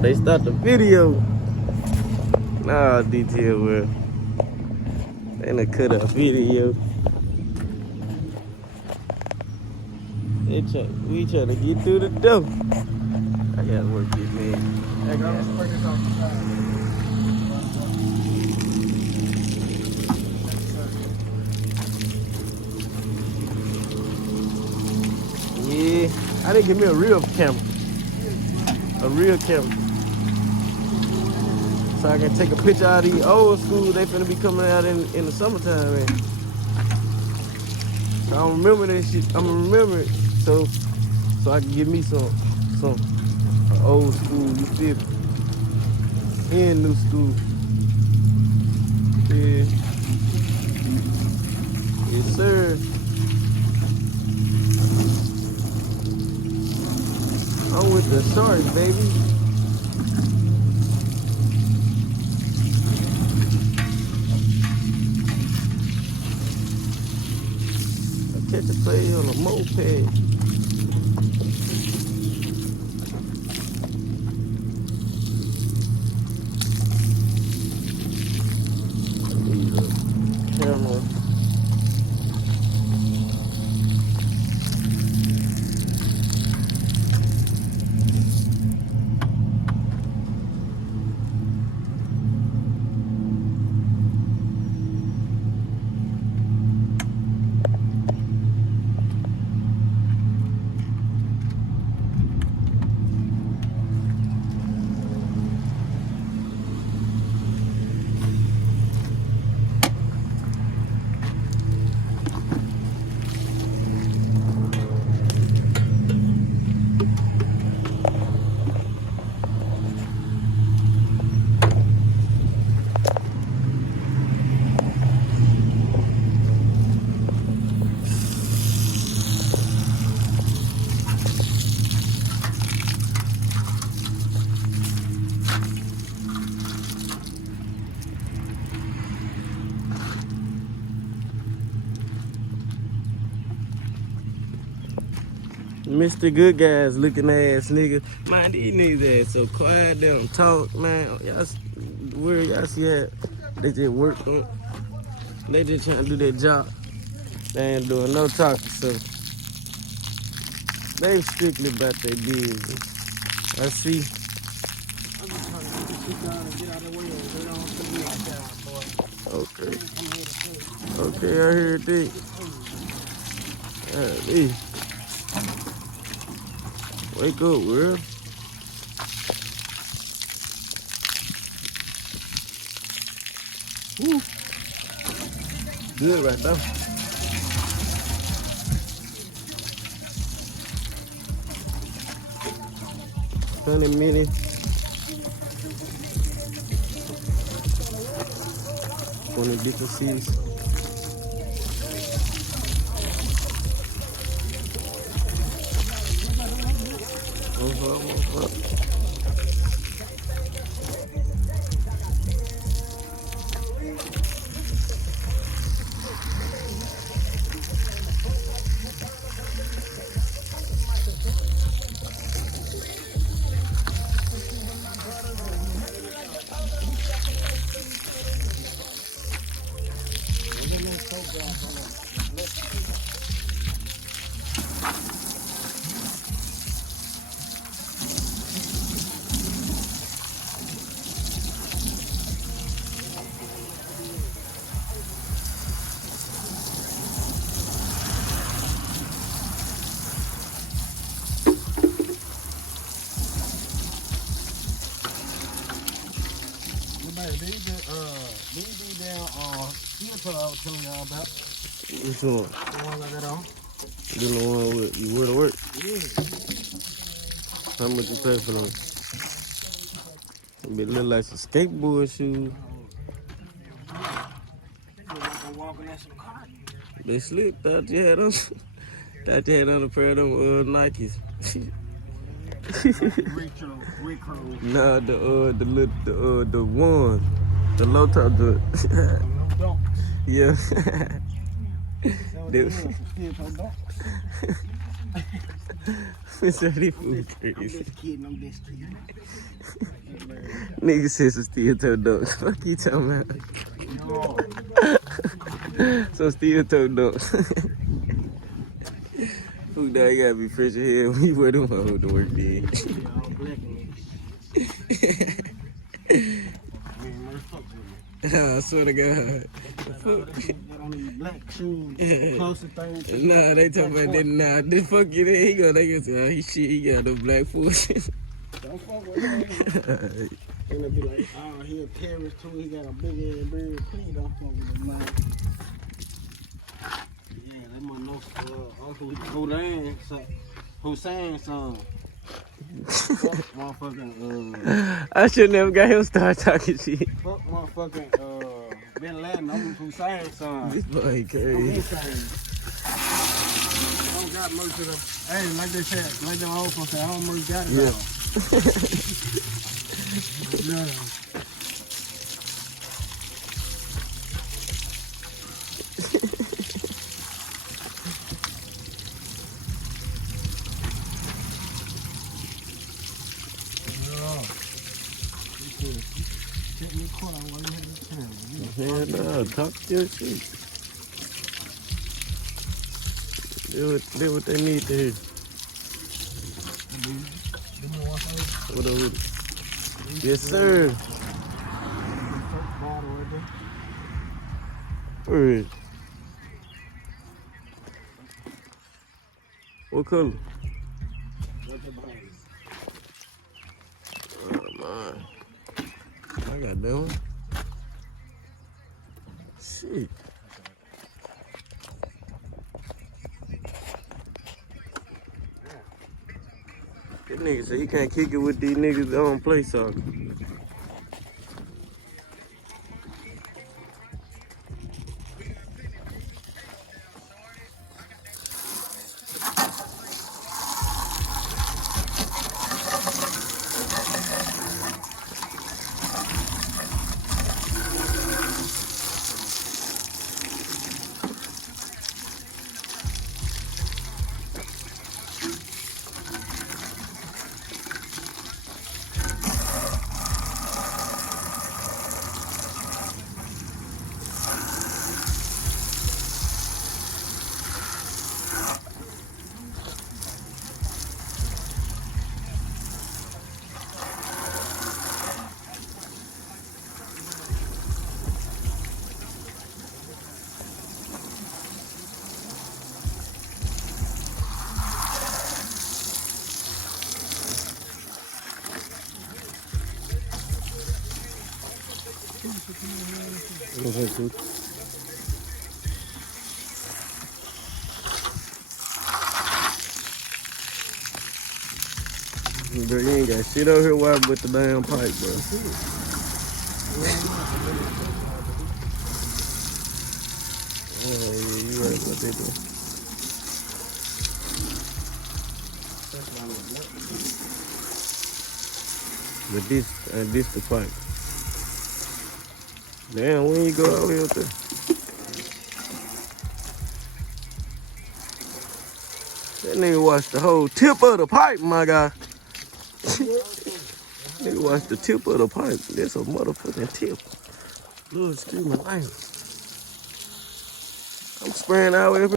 They start the video. Nah, detail world. They done cut a video. We trying to get through the door. I gotta work this man. I gotta spread this off the side. Yeah, I didn't give me a real camera. A real camera. So I can take a picture out of these old schools. They finna be coming out in the summertime, man. So I don't remember that shit. I'm gonna remember it. So I can give me some old school, you feel me? And new school. Yeah. Yes, sir. I'm with the Sharks, baby. I catch a play on a moped. Camera. Mr. Good Guys looking ass nigga. Man, these niggas ass so quiet, they don't talk, man. Y'all, where y'all see that? They just work on. They just trying to do their job. They ain't doing no talking, so they strictly about their business. I see. I'm just trying to get this shit done and get out of the way. They don't put me out there, boy. Okay. I'm here to play. Okay, I heard that. Hey. Wake up, world. Woo. Good right now. $20 minutes. On the different seas. These be down steel toe I was telling y'all about. Which one? The one I got on. The one with you wear to work? Yeah. How much you pay for them? It look like some skateboard shoes. They slick. Thought you had on. Thought you had on a pair of them Nikes. Nah, the one, the low top joint. Yeah. Said he food I'm crazy. just kidding. I'm just kidding. Nigga said some steel toe dunks. Fuck you talking about? No. Some steel toe dunks. Who now you gotta be fresh as hell when you wear them hoes to work, dude. Yeah, all black in Man, fuck with me. I swear to God. Got on these black shoes. Closer thing to Nah, they talking about that. Nah, this fuck you there. He gonna think it's he shit. He got the black forces. Don't fuck with him. And they be like, oh, he a terrorist too. He got a big ass beard. Please don't fuck with him, man. Yeah, that must know Uncle Hussein, Hussein son. Fuck motherfucking, I should never got him start talking shit. fuck motherfucking, Bin Laden. I'm Hussein son. This boy I'm crazy. Hussein. I don't got merch to them. Hey, like they said, like them old folks say, I don't merch got it Yeah. all. Yeah. Hell no, talk your shit. Do what they need to hear. What up with it? Yes, sir. Word. What color? Oh, man. I got that one. Shit. That nigga said he can't kick it with these niggas that don't play soccer. Bro, you ain't got shit out here wild but the damn pipe, bro. Oh, yeah, you right about that, though. But this the pipe. Damn, when you go out here, there? That nigga watched the whole tip of the pipe, my guy. Nigga watched the tip of the pipe. That's a motherfucking tip. Lord, excuse my language. I'm spraying out every